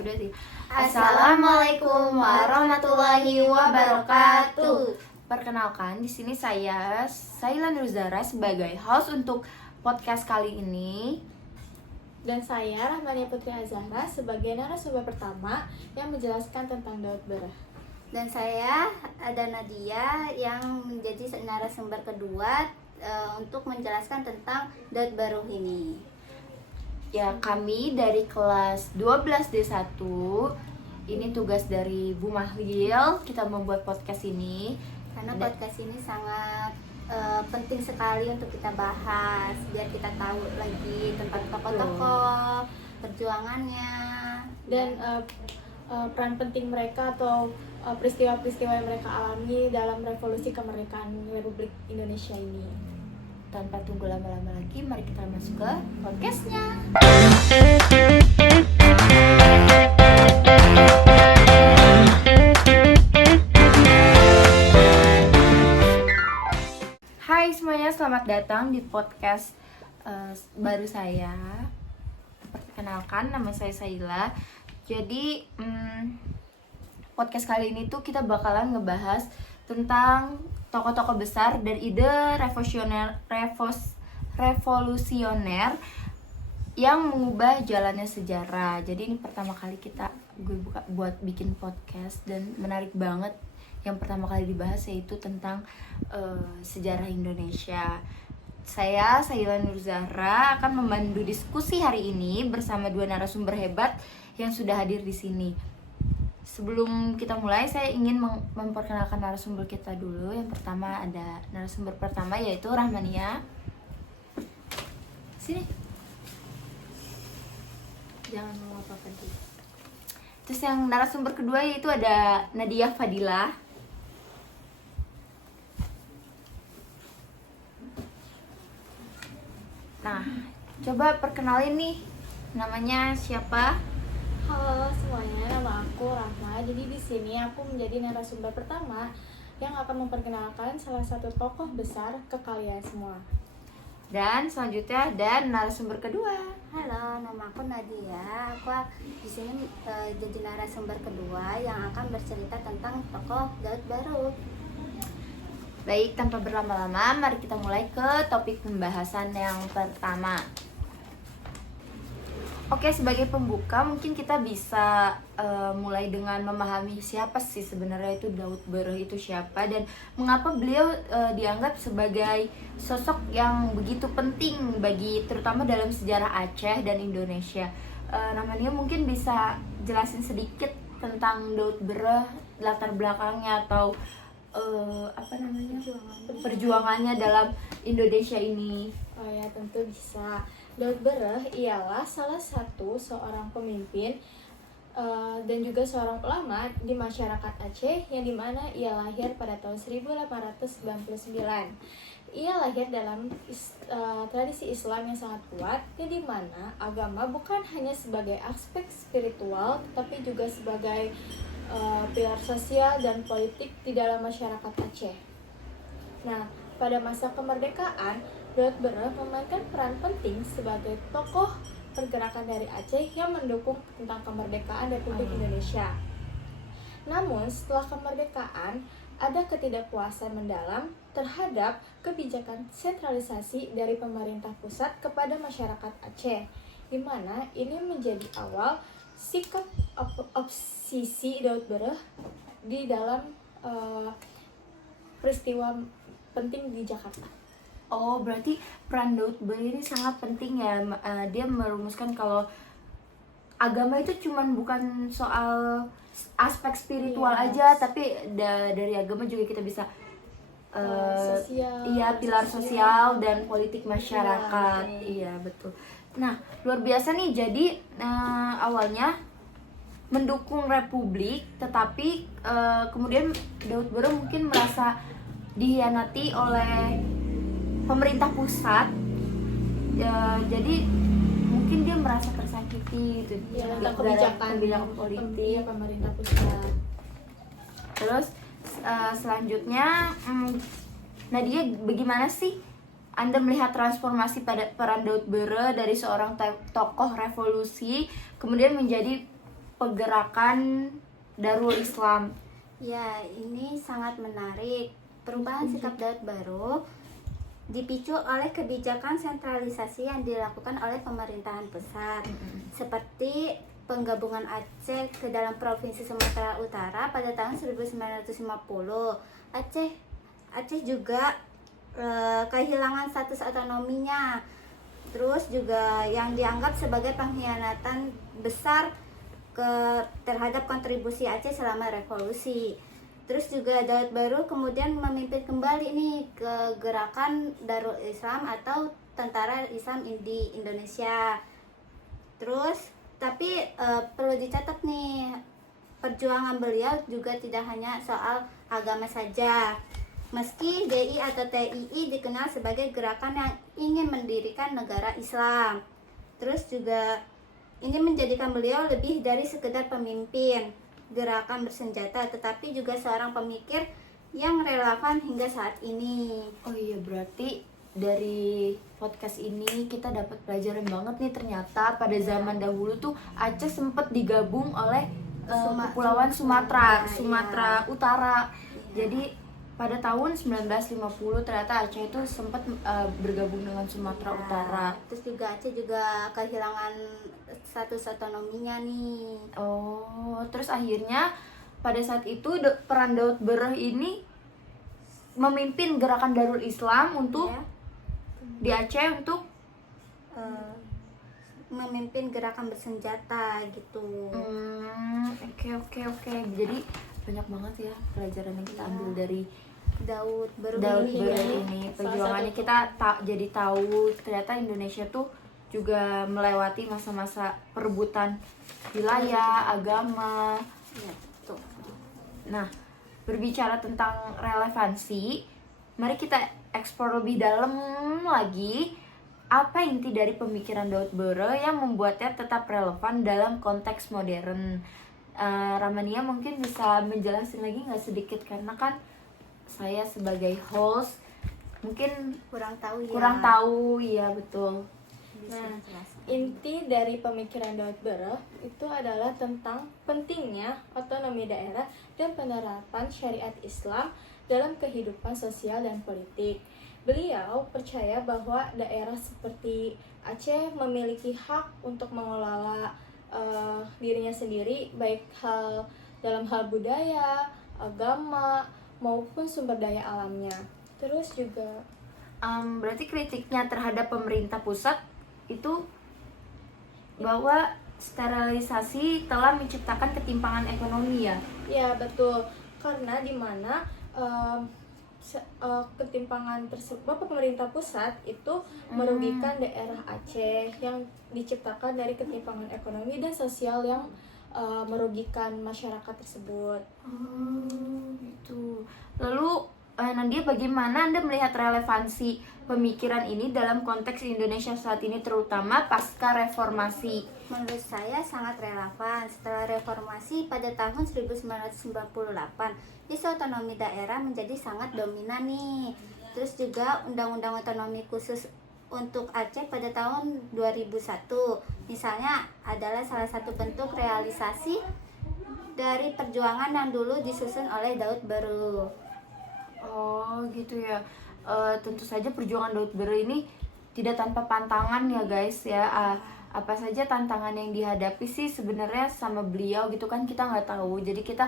Udah sih. Assalamualaikum warahmatullahi wabarakatuh. Perkenalkan, di sini saya Saila Nurzara sebagai host untuk podcast kali ini. Dan saya Rahmania Putri Azahra sebagai narasumber pertama yang menjelaskan tentang Daud Bereh. Dan saya ada Nadia yang menjadi narasumber kedua untuk menjelaskan tentang Daud Bereh ini. Ya, kami dari kelas 12D1. Ini tugas dari Bu Mahlil, kita membuat podcast ini. Karena podcast ini sangat penting sekali untuk kita bahas, biar kita tahu lagi tentang tokoh-tokoh, perjuangannya, Dan peran penting mereka atau peristiwa-peristiwa yang mereka alami dalam revolusi kemerdekaan Republik Indonesia ini. Tanpa tunggu lama-lama lagi, mari kita masuk ke podcastnya. Hai semuanya, selamat datang di podcast baru saya. Perkenalkan, nama saya Saila. Jadi podcast kali ini tuh kita bakalan ngebahas tentang tokoh-tokoh besar dan ide revolusioner yang mengubah jalannya sejarah. Jadi ini pertama kali gue buat bikin podcast dan menarik banget. Yang pertama kali dibahas yaitu tentang sejarah Indonesia. Saya Saila Nurzara akan memandu diskusi hari ini bersama dua narasumber hebat yang sudah hadir di sini. Sebelum kita mulai, saya ingin memperkenalkan narasumber kita dulu. Yang pertama ada narasumber pertama yaitu Rahmania. Sini. Jangan mau apa-apa dulu. Terus yang narasumber kedua yaitu ada Nadia Fadila. Nah, coba perkenalin nih, namanya siapa? Halo semuanya, nama aku Rahma. Jadi di sini aku menjadi narasumber pertama yang akan memperkenalkan salah satu tokoh besar ke kalian semua. Dan selanjutnya ada narasumber kedua. Halo, nama aku Nadia. Aku di sini jadi narasumber kedua yang akan bercerita tentang tokoh Daud Bereh. Baik, tanpa berlama-lama, mari kita mulai ke topik pembahasan yang pertama. Oke, sebagai pembuka mungkin kita bisa mulai dengan memahami siapa sih sebenarnya itu Daud Bereh itu siapa dan mengapa beliau dianggap sebagai sosok yang begitu penting bagi terutama dalam sejarah Aceh dan Indonesia. Namanya mungkin bisa jelasin sedikit tentang Daud Bereh, latar belakangnya atau perjuangannya dalam Indonesia ini. Oh ya, tentu bisa. Daud Bereh ialah salah satu seorang pemimpin dan juga seorang ulama di masyarakat Aceh yang dimana ia lahir pada tahun 1899. Ia lahir dalam tradisi Islam yang sangat kuat, yang dimana agama bukan hanya sebagai aspek spiritual, tetapi juga sebagai pilar sosial dan politik di dalam masyarakat Aceh. Nah, pada masa kemerdekaan, Daud Bereh memainkan peran penting sebagai tokoh pergerakan dari Aceh yang mendukung tentang kemerdekaan Republik Indonesia. Namun, setelah kemerdekaan, ada ketidakpuasan mendalam terhadap kebijakan sentralisasi dari pemerintah pusat kepada masyarakat Aceh, di mana ini menjadi awal sikap obsesi Daud Bereh di dalam peristiwa penting di Jakarta. Oh, berarti peran Daud Bereh ini sangat penting ya. Dia merumuskan kalau agama itu cuman bukan soal aspek spiritual aja, tapi dari agama juga kita bisa pilar sosial dan politik masyarakat. Iya, betul. Nah, luar biasa nih. Jadi awalnya mendukung republik, tetapi kemudian Daud Bereh mungkin merasa dihianati oleh pemerintah pusat, jadi mungkin dia merasa tersakiti gitu tentang kebijakan politik pemerintah pusat. Terus selanjutnya Nadia, bagaimana sih Anda melihat transformasi pada peran Daud Bereh dari seorang tokoh revolusi kemudian menjadi pergerakan Darul Islam? Ya, ini sangat menarik. Perubahan sikap Daud Baru dipicu oleh kebijakan sentralisasi yang dilakukan oleh pemerintahan pusat, seperti penggabungan Aceh ke dalam Provinsi Sumatera Utara pada tahun 1950. Aceh juga kehilangan status otonominya. Terus juga yang dianggap sebagai pengkhianatan besar terhadap kontribusi Aceh selama revolusi. Terus juga Daud Baru kemudian memimpin kembali nih ke gerakan Darul Islam atau Tentara Islam di Indonesia. Terus tapi perlu dicatat nih, perjuangan beliau juga tidak hanya soal agama saja. Meski DI atau TII dikenal sebagai gerakan yang ingin mendirikan negara Islam. Terus juga ini menjadikan beliau lebih dari sekedar pemimpin gerakan bersenjata, tetapi juga seorang pemikir yang relevan hingga saat ini. Oh iya, berarti dari podcast ini kita dapat pelajaran banget nih, ternyata pada zaman dahulu tuh Aceh sempat digabung oleh Kepulauan Sumatera Utara. Jadi pada tahun 1950 ternyata Aceh itu sempat bergabung dengan Sumatera Utara. Terus juga Aceh juga kehilangan status otonominya nih. Oh, terus akhirnya pada saat itu peran Daud Bereh ini memimpin gerakan Darul Islam untuk di Aceh untuk memimpin gerakan bersenjata gitu. Oke. Jadi banyak banget ya pelajaran yang kita ambil dari Daud Baru ini. Perjuangannya kita jadi tahu ternyata Indonesia tuh juga melewati masa-masa perebutan wilayah, agama. Ya, betul. Nah, berbicara tentang relevansi, mari kita eksplor lebih dalam lagi. Apa inti dari pemikiran Daud Bereh yang membuatnya tetap relevan dalam konteks modern? Ramania mungkin bisa menjelaskan lagi nggak sedikit, karena kan saya sebagai host mungkin kurang tahu ya betul. Nah, inti dari pemikiran Daud Bereh itu adalah tentang pentingnya otonomi daerah dan penerapan syariat Islam dalam kehidupan sosial dan politik. Beliau percaya bahwa daerah seperti Aceh memiliki hak untuk mengelola dirinya sendiri, baik dalam hal budaya, agama, maupun sumber daya alamnya. Terus juga berarti kritiknya terhadap pemerintah pusat itu bahwa sterilisasi telah menciptakan ketimpangan ekonomi ya? Ya betul, karena di mana ketimpangan tersebut pemerintah pusat itu merugikan daerah Aceh yang diciptakan dari ketimpangan ekonomi dan sosial yang merugikan masyarakat tersebut. Gitu. Lalu Nadia, bagaimana Anda melihat relevansi pemikiran ini dalam konteks Indonesia saat ini, terutama pasca reformasi? Menurut saya sangat relevan. Setelah reformasi pada tahun 1998, isu otonomi daerah menjadi sangat dominan nih. Terus juga Undang-Undang Otonomi Khusus untuk Aceh pada tahun 2001 misalnya adalah salah satu bentuk realisasi dari perjuangan yang dulu disusun oleh Daud Baru. Oh gitu ya. Tentu saja perjuangan Daud Bereh ini tidak tanpa pantangan ya guys ya. Apa saja tantangan yang dihadapi sih sebenarnya sama beliau gitu kan, kita nggak tahu. Jadi kita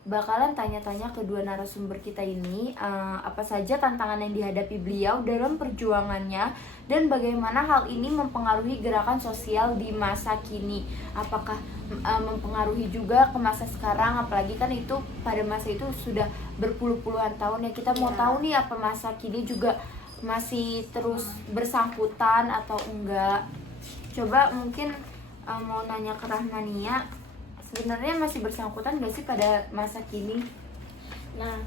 bakalan tanya-tanya kedua narasumber kita ini apa saja tantangan yang dihadapi beliau dalam perjuangannya dan bagaimana hal ini mempengaruhi gerakan sosial di masa kini. Apakah mempengaruhi juga ke masa sekarang, apalagi kan itu pada masa itu sudah berpuluh-puluhan tahun ya. Kita mau tahu nih apa masa kini juga masih terus bersangkutan atau enggak. Coba mungkin mau nanya ke Rahmania, sebenarnya masih bersangkutan nggak sih pada masa kini? Nah,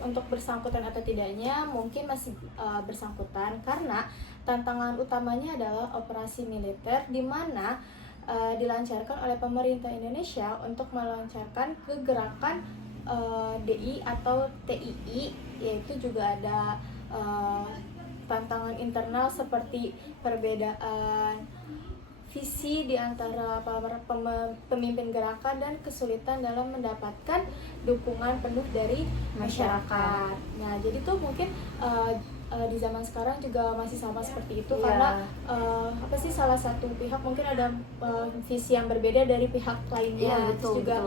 untuk bersangkutan atau tidaknya mungkin masih bersangkutan karena tantangan utamanya adalah operasi militer di mana dilancarkan oleh pemerintah Indonesia untuk melancarkan kegerakan DI atau TII, yaitu juga ada tantangan internal seperti perbedaan visi di antara para pemimpin gerakan dan kesulitan dalam mendapatkan dukungan penuh dari masyarakat. Nah, jadi tuh mungkin di zaman sekarang juga masih sama seperti itu, karena salah satu pihak mungkin ada visi yang berbeda dari pihak lainnya. Terus juga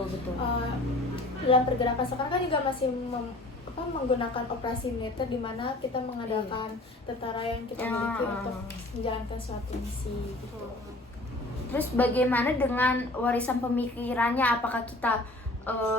dalam pergerakan sekarang kan juga masih menggunakan operasi militer, di mana kita mengandalkan tentara yang kita miliki untuk menjalankan suatu misi gitu. Terus bagaimana dengan warisan pemikirannya? Apakah kita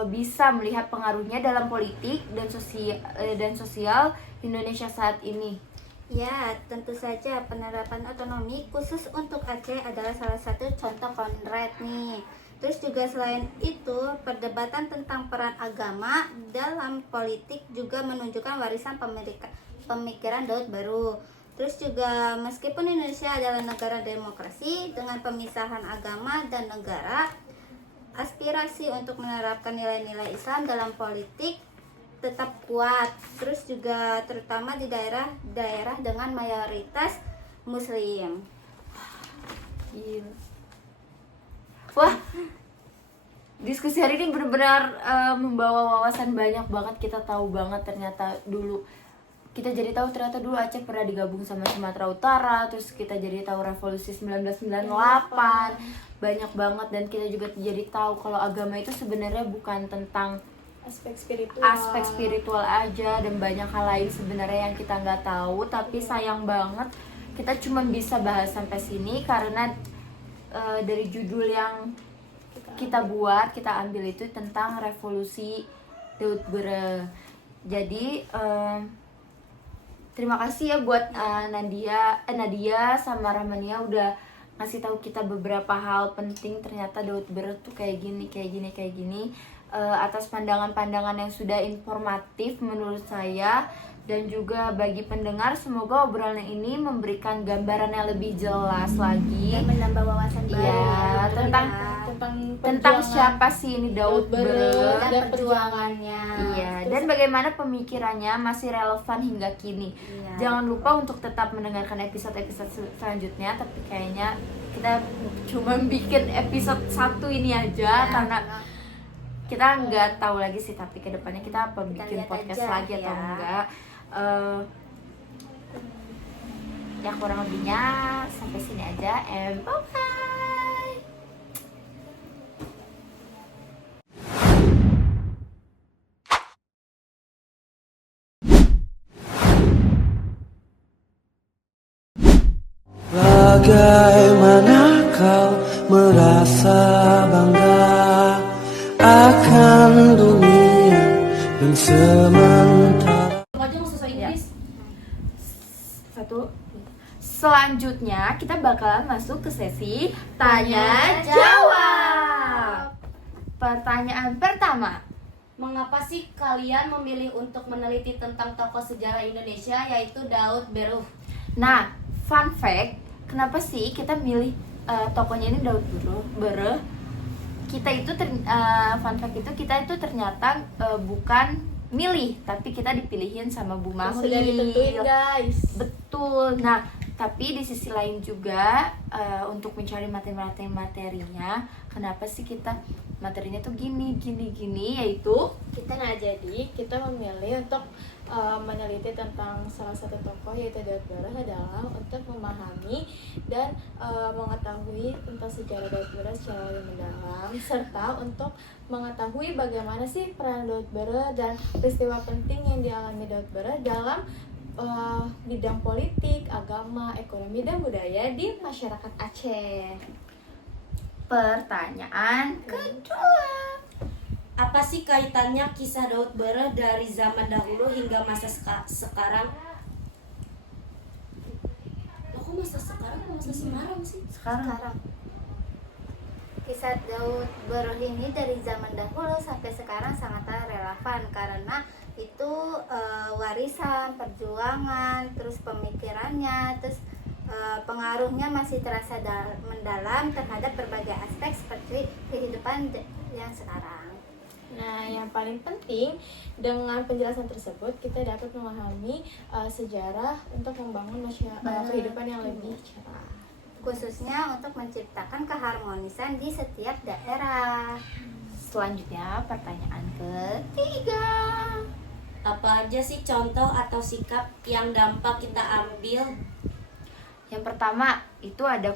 bisa melihat pengaruhnya dalam politik dan sosial Indonesia saat ini? Ya, tentu saja penerapan otonomi khusus untuk Aceh adalah salah satu contoh konkret nih. Terus juga selain itu, perdebatan tentang peran agama dalam politik juga menunjukkan warisan pemikiran Daud Baru. Terus juga meskipun Indonesia adalah negara demokrasi dengan pemisahan agama dan negara, aspirasi untuk menerapkan nilai-nilai Islam dalam politik tetap kuat. Terus juga terutama di daerah dengan mayoritas Muslim. Wah, diskusi hari ini benar-benar membawa wawasan banyak banget. Kita tahu banget ternyata dulu Aceh pernah digabung sama Sumatera Utara. Terus kita jadi tahu revolusi 1998 banyak banget. Dan kita juga jadi tahu kalau agama itu sebenarnya bukan tentang aspek spiritual aja, dan banyak hal lain sebenarnya yang kita nggak tahu. Tapi sayang banget kita cuma bisa bahas sampai sini karena dari judul yang kita ambil itu tentang revolusi Daud Bere. Jadi terima kasih ya buat Nadia sama Rahmania udah ngasih tahu kita beberapa hal penting. Ternyata Daud Bere tuh kayak gini. Atas pandangan-pandangan yang sudah informatif menurut saya, dan juga bagi pendengar, semoga obrolan ini memberikan gambaran yang lebih jelas lagi Dan menambah wawasan baru tentang siapa sih ini Daud Bere dan perjuangannya. Dan bagaimana pemikirannya masih relevan hingga kini. Jangan lupa untuk tetap mendengarkan episode-episode selanjutnya. Tapi kayaknya kita cuma bikin episode 1 ini aja karena kita nggak tahu lagi sih, tapi kedepannya kita bikin podcast lagi atau enggak. Ya kurang lebihnya sampai sini aja, and bye. Bagaimana kau merasa bangga akan dunia dan sementara Selanjutnya kita bakalan masuk ke sesi tanya jawab. Pertanyaan pertama, mengapa sih kalian memilih untuk meneliti tentang tokoh sejarah Indonesia yaitu Daud Bere? Nah, fun fact, kenapa sih kita milih tokohnya ini Daud Bere? Kita itu ternyata bukan milih, tapi kita dipilihin sama Bu Mahli. Sudah ditentuin, guys. Betul. Nah, tapi di sisi lain juga untuk mencari materinya, kenapa sih kita materinya tuh gini, yaitu kita memilih untuk meneliti tentang salah satu tokoh yaitu Daud Bere adalah untuk memahami dan mengetahui tentang sejarah Daud Bere secara lebih mendalam, serta untuk mengetahui bagaimana sih peran Daud Bere dan peristiwa penting yang dialami Daud Bere dalam bidang politik, agama, ekonomi, dan budaya di masyarakat Aceh. Pertanyaan kedua, Apa sih kaitannya kisah Daud Bere dari zaman dahulu hingga masa sekarang? Kok masa sekarang atau masa Semarang sih? sekarang. Kisah Daud Bere ini dari zaman dahulu sampai sekarang sangatlah relevan karena itu warisan perjuangan, terus pemikirannya, terus pengaruhnya masih terasa mendalam terhadap berbagai aspek seperti kehidupan yang sekarang. Nah, yang paling penting dengan penjelasan tersebut kita dapat memahami sejarah untuk membangun kehidupan yang lebih cerah. khususnya untuk menciptakan keharmonisan di setiap daerah. Selanjutnya pertanyaan ketiga. Apa aja sih contoh atau sikap yang dampak kita ambil? Yang pertama itu ada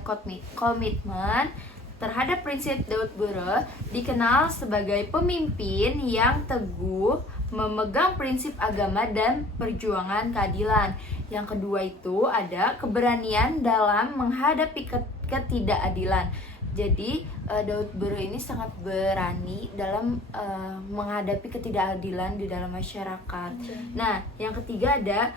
komitmen terhadap prinsip Daud Bere, dikenal sebagai pemimpin yang teguh memegang prinsip agama dan perjuangan keadilan. Yang kedua itu ada keberanian dalam menghadapi ketidakadilan. Jadi Daud Bere ini sangat berani dalam menghadapi ketidakadilan di dalam masyarakat. Nah, yang ketiga ada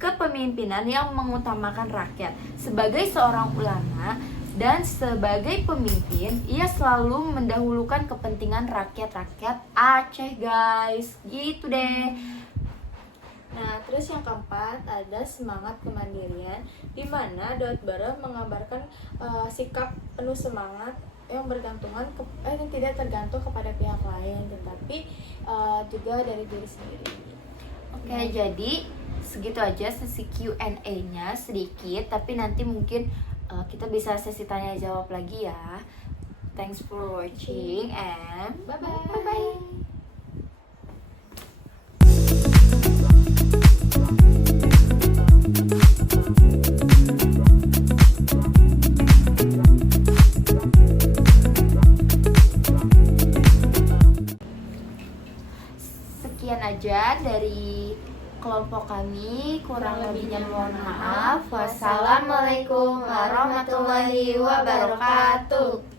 kepemimpinan yang mengutamakan rakyat. Sebagai seorang ulama dan sebagai pemimpin, ia selalu mendahulukan kepentingan rakyat-rakyat Aceh, guys. Gitu deh. Nah, terus yang keempat ada semangat kemandirian, di mana Daud Bere menggambarkan sikap penuh semangat yang yang tidak tergantung kepada pihak lain, tetapi juga dari diri sendiri. Oke, jadi segitu aja sesi Q&A-nya sedikit, tapi nanti mungkin kita bisa sesi tanya jawab lagi ya. Thanks for watching and Bye-bye. bye-bye. Sekian aja dari kelompok kami, kurang lebihnya mohon maaf. Wassalamualaikum warahmatullahi wabarakatuh.